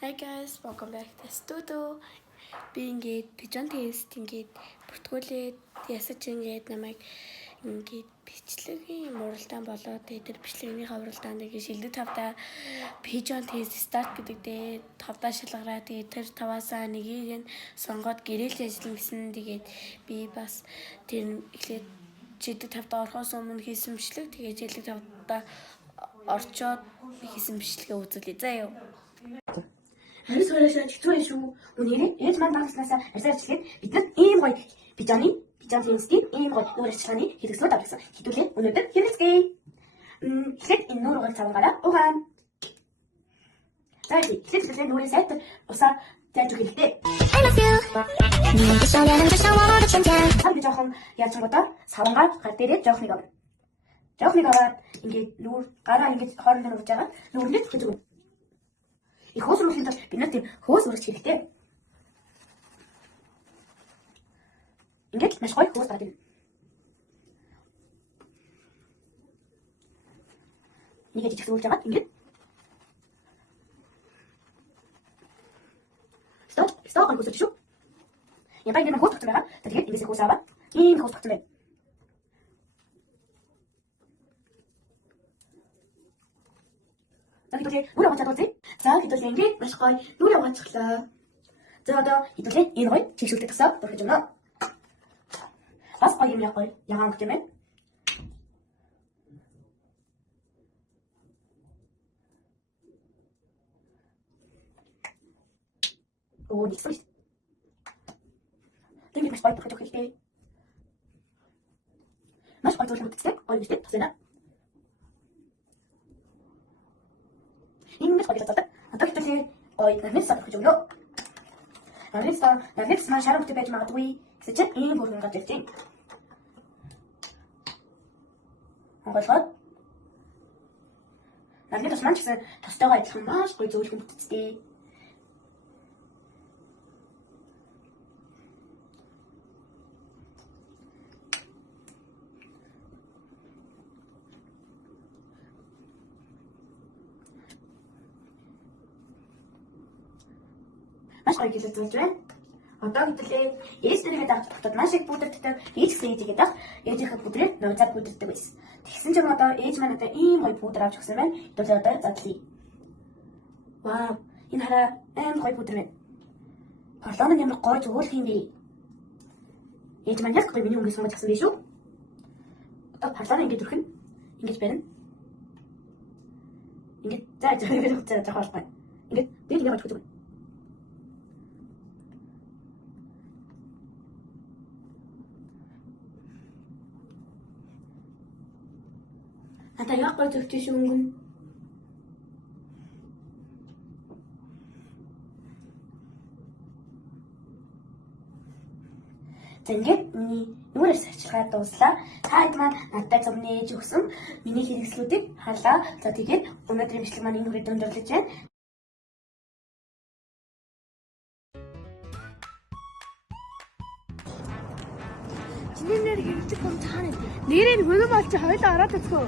Hi guys, welcome back to studio. Би ингээд pigeon test ингээд бүртгүүлээд ясаж ингээд намайг ингээд бичлэгийн уралдаан болоод тэр бичлэгний уралдаанд ингээд шилдэг тавда pigeon test start гэдэг дээ тавдаа шалгараа тэгээд тэр таваасаа нэгийг нь сонгоод гэрээлж ажиллана гэсэн. Тэгээд би бас тэр эхлээд шилдэг тавдаа орохоос өмнө хийсэн бичлэг тэгээд шилдэг тавдаа орчоод хийсэн бичлэгээ үзүүлээ заяа. Харин соёлоо хэцүү шүү. Үнээрээ ээж маань багтснасаа арьсаарчлээд бидэнд ийм гоё pigeon test-ийн ийм гоё нүүр арчилгааны хэрэгслүүд авчихсан. Хэдүүлээ өнөөдөр хэрэглэцгээе. Эхлээд энэ нүүр угаал цавгаараа угаана. За эхлээд нүүрийн сайт усаар зааж өгөх хэрэгтэй. Хамгийн жоохон яачингуудаа савангаа гар дээрээ жоохныг авна. Жоохныг аваад ингээд нүүр гараа ингээд хоорондоо нүүрж байгаа. Нүүрнээ хийж өгнө. Их хөөс үргэлжлэн тул бид нар тийм хөөс үргэлж хэрэгтэй. Ингээд маш гоё хөөс гардаг. Нэг жижиг суулж байгаа. Ингээд Стоп хөөс шүү. Янда ингээд хөөс тогтсон байгаа. Тэгээд ингээс хөөс аваад ийм хөөс тогтсон байна. За хэдүүлээ нүрэ угааж чадуулъя. За хэдүүлээ ингээд маш гоё нүрэ угаацглаа. За одоо хэдүүлээ энэ гоё чигшүүлдэг тасаа бүрхэж өгнө. Бас гоё юм гоё ягаан гэх юм байна. Оо нэгсэн. Тэгээд маш гоё бүрхэж өгөх хэрэгтэй. Маш гоё зүйл үздэг. Гоё үстэй тасна. Ингэж гоё татдаг. Одоо хэвчлээ гоё нарнис авах гэж өгнө. Нарнис маань шарам хөтөй байж магадгүй. Гэсэн чинь ийм бүрхэн гарч ирж байна. Онголгоод нарнис маань ч гэсэн тостойгоо адилхан маш гоё зөөлхөн бүтцтэй. Маш гоё гэлээ зүүлж байна. Одоо хэвлээ ээж нэрээ дааж тогтоод маш их бүдэрддэг. Ээжсэн ээжигээ дах ээжийнхээ бүдрээ нууцаар бүдэрддэг байсан. Тэгсэн чинь одоо ээж маань одоо ийм гоё бүдэр авч өгсөн байна. Хэвлээ одоо задлаа. Вау, энэ хараа аим гоё бүдэр байна. Парлон нь ямар гоё зөөлх юм бэ? Ээж маань яг гоё миний өнгөс сонгож гисэн байх шүү. Одоо парлон ингэж өрхөн. Ингэж барина. Ингэж зааж байгаа байна. Ингэж би яг гэж өгнө. Ата яг гоё зөвчөж өнгөн. За ингээд миний нүрээс арчилгаа дууслаа. Таад маань надад зөвнө ээж өгсөн миний хэрэгслүүдийг харлаа. За тэгээд өнөөдрийн бичлэг маань энэ хүрээд өндөрлөж байна. Чиний нэр хэрэглэх юм цаана. Нэрийг хөлөө болч хоёлоо ороод өцгөө.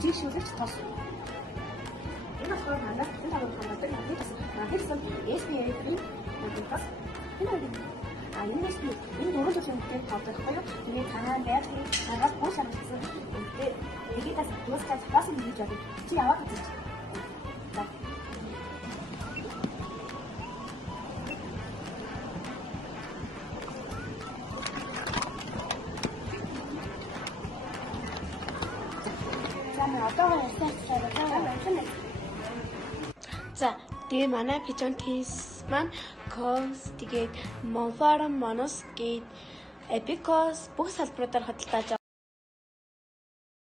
Чигшүүлж тос. Энэ болохоор надад энэ таван хамаадаг надад SPA-ийн надад энэ дөрөв зүйлтэй тавдаг хоёроо тэгээд танаа байрны нагаас бууш амжсан. Тэгээд дуусгаж хасаа хийж байгаа. Чи яваад үзэж. За тэгээ манай pigeon test маань cos тэгээд monfarum monos гээд epicos бүх салбаруудаар хөдөлж